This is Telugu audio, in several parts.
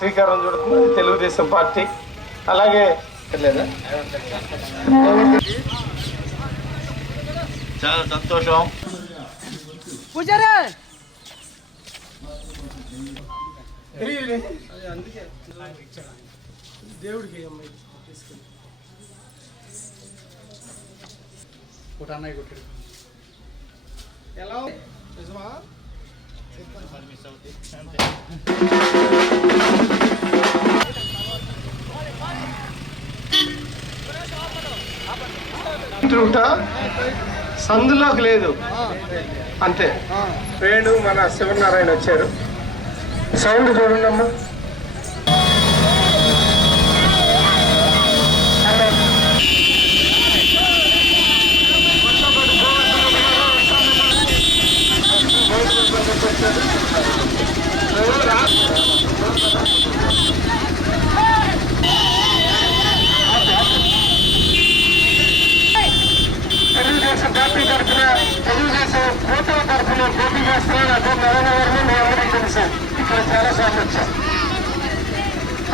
శ్రీకారం చుడుతుంది తెలుగుదేశం పార్టీ. అలాగే లేదా చాలా సంతోషం. దేవుడికి ఎలా సందులోకి లేదు అంతే. వేణు మన శివనారాయణ వచ్చారు. సౌండ్ చూడండి అమ్మా. తెలుగుదేశం పార్టీ తరఫున తెలుగుదేశం కూటమి తరఫున పోటీ చేస్తున్నాను. అదే నరేంద్రవరం మీ అందరికీ తెలుసు. ఇక్కడ చాలా సార్లు వచ్చా.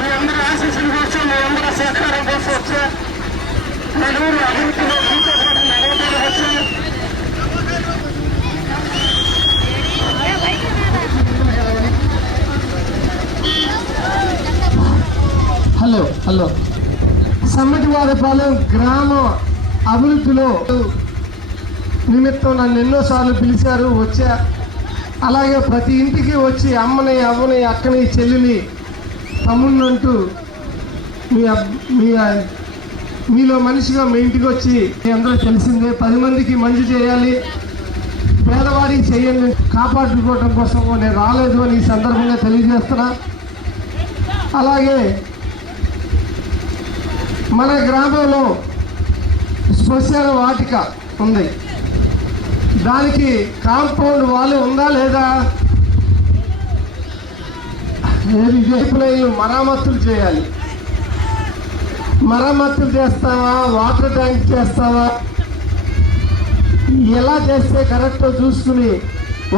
మీ అందరూ ఆశీస్సుల కోసం, మీ అందరూ సహకారం కోసం వచ్చా. నలుగురు అభివృద్ధిలో మీతో పాటు నడవడానికి వచ్చా. హలో సమ్మటివాదపాలెం గ్రామ అభివృద్ధిలో నిమిత్తం నన్ను ఎన్నోసార్లు పిలిచారు, వచ్చా. అలాగే ప్రతి ఇంటికి వచ్చి అమ్మని, అవ్వని, అక్కని, చెల్లిని, తమ్ముడిని అంటూ మీలో మనిషిగా మీ ఇంటికి వచ్చి మీ అందరూ తెలిసిందే 10 మందికి మంచి చేయాలి, పేదవాడికి చేయండి, కాపాడుకోవడం కోసం నేను రాలేదు అని ఈ సందర్భంగా తెలియజేస్తున్నా. అలాగే మన గ్రామంలో శ్మశాన వాటిక ఉంది. దానికి కాంపౌండ్ వాల్ ఉందా లేదా? మరమ్మతులు చేయాలి. మరమ్మతులు చేస్తావా? వాటర్ ట్యాంక్ చేస్తావా? ఎలా చేస్తే కరెక్టో చూసుకుని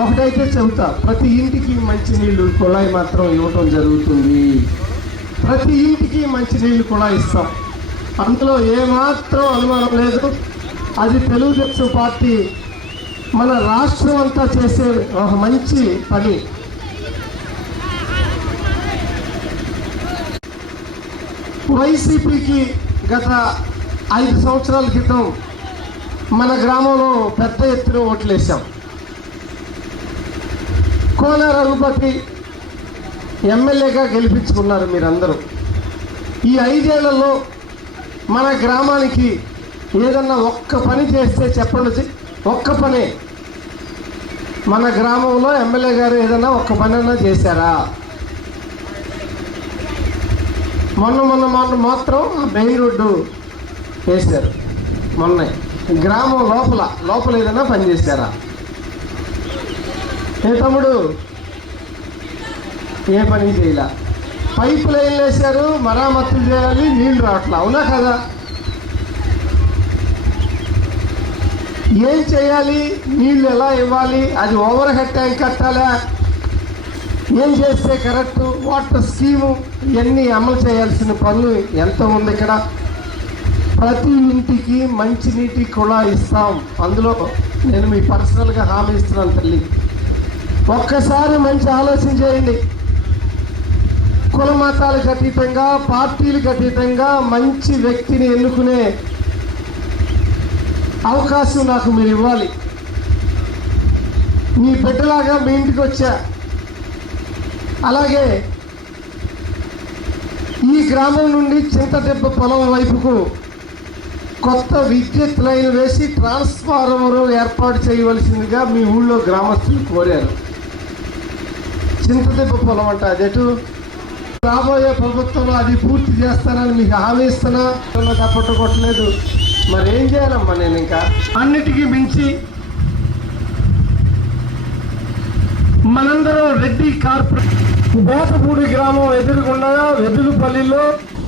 ఒకటైతే చెబుతా, ప్రతి ఇంటికి మంచినీళ్ళు కుళాయి మాత్రం ఇవ్వటం జరుగుతుంది. ప్రతి ఇంటికి మంచినీళ్ళు కూడా ఇస్తాం. అందులో ఏమాత్రం అనుమానం లేదు. అది తెలుగుదేశం పార్టీ మన రాష్ట్రం అంతా చేసే ఒక మంచి పని. వైసీపీకి గత 5 సంవత్సరాల క్రితం మన గ్రామంలో పెద్ద ఎత్తున ఓట్లేసాం. కోన రఘుపతి ఎమ్మెల్యేగా గెలిపించుకున్నారు మీరందరూ. ఈ 5 ఏళ్లలో మన గ్రామానికి ఏదన్నా ఒక్క పని చేస్తే చెప్పండి. ఒక్క పని మన గ్రామంలో ఎమ్మెల్యే గారు ఏదన్నా ఒక్క పని అన్నా చేశారా? మొన్న మాత్రం మెయిన్ రోడ్డు వేశారు. మొన్న గ్రామం లోపల ఏదైనా పని చేశారా? ఏ తమ్ముడు ఏ పని చేయలే. పైపు లైన్లు వేశారు, మరామతులు చేయాలి, నీళ్లు రావట్లా. అవునా కదా? ఏం చేయాలి? నీళ్లు ఎలా ఇవ్వాలి? అది ఓవర్ హెడ్ ట్యాంక్ కట్టాలా? ఏం చేస్తే కరెక్ట్? వాటర్ స్కీము ఇవన్నీ అమలు చేయాల్సిన పనులు ఎంతో ఉంది. ఇక్కడ ప్రతి ఇంటికి మంచినీటి కూడా ఇస్తాం. అందులో నేను మీ పర్సనల్గా హామీ ఇస్తున్నాను తల్లి. ఒక్కసారి మంచి ఆలోచన చేయండి. కుల మతాలకు అతీతంగా, పార్టీలకు అతీతంగా మంచి వ్యక్తిని ఎన్నుకునే అవకాశం నాకు మీరు ఇవ్వాలి. మీ బిడ్డలాగా మీ ఇంటికి వచ్చా. అలాగే ఈ గ్రామం నుండి చింతదెబ్బ పొలం వైపుకు కొత్త విద్యుత్ లైన్ వేసి ట్రాన్స్ఫార్మర్ ఏర్పాటు చేయవలసిందిగా మీ ఊళ్ళో గ్రామస్తులు కోరారు. చింతదెబ్బ పొలం అంట అదెటు. రాబోయే ప్రభుత్వంలో అది పూర్తి చేస్తానని మీకు హామీ ఇస్తున్నా. తప్పట్టుకోవట్లేదు. మరి ఏం చేయాలమ్మా నేను? ఇంకా అన్నిటికీ మించి మనందరం రెడ్డి కార్పొరేట్ బోటపూడి గ్రామం ఎదురుగుండా వెదులుపల్లిలో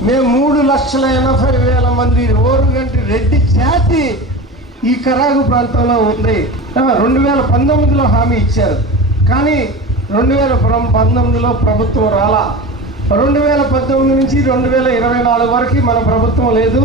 మేము 3,80,000 మంది ఓరుగంటి రెడ్డి జాతి ఈ కరాగు ప్రాంతంలో ఉంది. 2019లో హామీ ఇచ్చారు, కానీ 2019లో ప్రభుత్వం రాలా. 2019 నుంచి 2024 వరకు మన ప్రభుత్వం లేదు.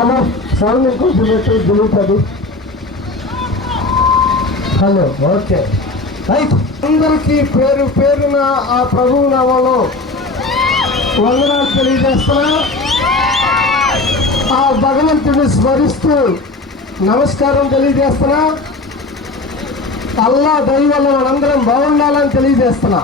హలో సౌండ్ కొంచెం దిగుతుంది. Hello, okay, right. అందరికీ పేరు పేరున ఆ ప్రభువు నామములో వందనాలు తెలియజేస్తున్నా. ఆ భగవంతుడిని స్మరిస్తూ నమస్కారం తెలియజేస్తున్నా. అల్లా దయ వల్ల మనందరం బాగుండాలని తెలియజేస్తున్నా.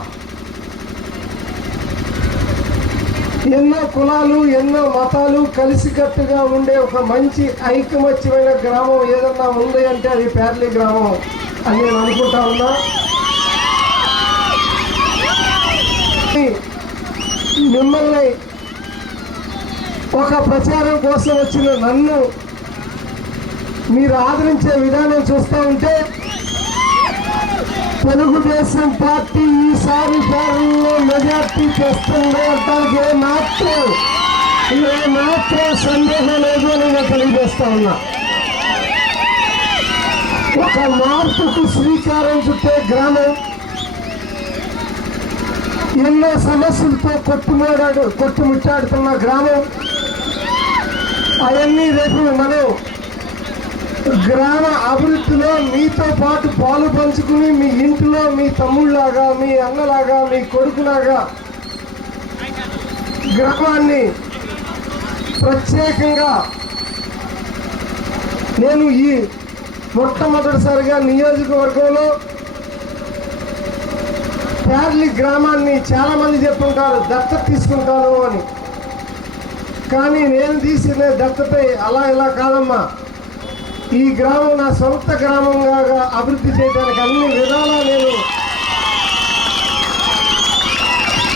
ఎన్నో కులాలు, ఎన్నో మతాలు కలిసికట్టుగా ఉండే ఒక మంచి ఐకమత్యమైన గ్రామం ఏదన్నా ఉంది అంటే అది పేర్లి గ్రామం అని నేను అనుకుంటా ఉన్నా. మిమ్మల్ని ఒక ప్రచారం కోసం వచ్చిన నన్ను మీరు ఆదరించే విధానం చూస్తూ ఉంటే తెలుగుదేశం పార్టీ ఈసారి పేరులో మెజార్టీ చేస్తుంది అంటానికి ఏ మాత్రం సందేహం లేదు అని నేను తెలియజేస్తా ఉన్నా. ఒక మార్పుకు శ్రీకారం చుట్టే గ్రామం, ఎన్నో సమస్యలతో కొట్టుమిట్టాడుతున్న గ్రామం. అవన్నీ రేపు మనం గ్రామ అభివృద్ధిలో మీతో పాటు పాలు పంచుకుని మీ ఇంటిలో మీ తమ్ముళ్ళలాగా, మీ అన్నలాగా, మీ కొడుకులాగా గ్రామాన్ని ప్రత్యేకంగా నేను ఈ మొట్టమొదటిసారిగా నియోజకవర్గంలో పేర్లి గ్రామాన్ని చాలామంది చెప్పుకుంటారు దత్తత తీసుకుంటాను అని. కానీ నేను తీసిన దత్తత అలా ఇలా కాదమ్మా. ఈ గ్రామం నా సొంత గ్రామంగా అభివృద్ధి చేయడానికి అన్ని విధాలా నేను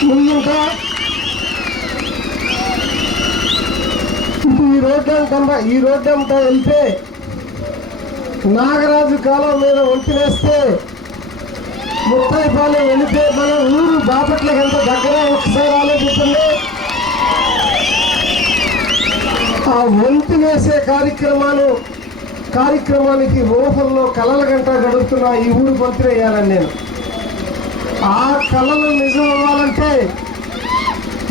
ముందుంటా. ఈ రోడ్డు అంతా వెళ్తే నాగరాజు కాలం మీద వంతినేస్తే ముత్తాయిపాలెం వెళితే మన ఊరు బాపట్లకి ఎంత దగ్గర ఒకసారి ఆలోచించండి. ఆ వంతినేసే కార్యక్రమానికి ఊహల్లో కలల గంట గడుపుతున్న ఈ ఊరు మంత్రి అయ్యానని నేను. ఆ కళలు నిజం అవ్వాలంటే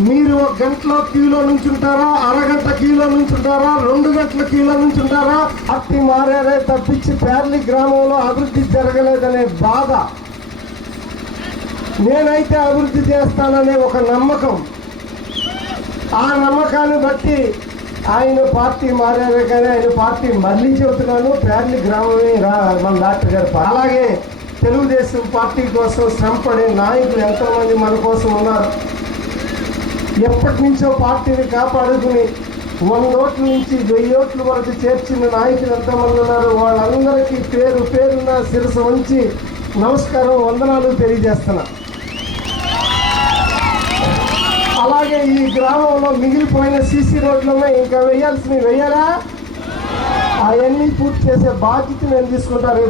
మీరు 1 గంటలో క్యూలో నుంచుంటారా, అరగంట క్యూలో నుంచుంటారా, 2 గంటల క్యూలో నుంచుంటారా? పార్టీ మారారే తప్పించి పేర్లి గ్రామంలో అభివృద్ధి జరగలేదనే బాధ. నేనైతే అభివృద్ధి చేస్తాననే ఒక నమ్మకం. ఆ నమ్మకాన్ని బట్టి ఆయన పార్టీ మారారే కానీ ఆయన పార్టీ మళ్ళీ చెబుతున్నాను, పేర్లి గ్రామమే మన డాక్టర్ గారు. అలాగే తెలుగుదేశం పార్టీ కోసం శ్రమపడే నాయకులు ఎంతోమంది మన కోసం ఉన్నారు. ఎప్పటి నుంచో పార్టీని కాపాడుకుని 100 ఓట్ల నుంచి 1000 ఓట్ల వరకు చేర్చిన నాయకులు ఎంతమంది ఉన్నారు? వాళ్ళందరికీ పేరు పేరున శిరస్సు ఉంచి నమస్కారం, వందనాలు తెలియజేస్తున్నా. అలాగే ఈ గ్రామంలో మిగిలిపోయిన సీసీ రోడ్లు ఉన్నాయి, ఇంకా వేయాల్సినవి వేయాలా? అవన్నీ పూర్తి చేసే బాధ్యత నేను తీసుకుంటాను.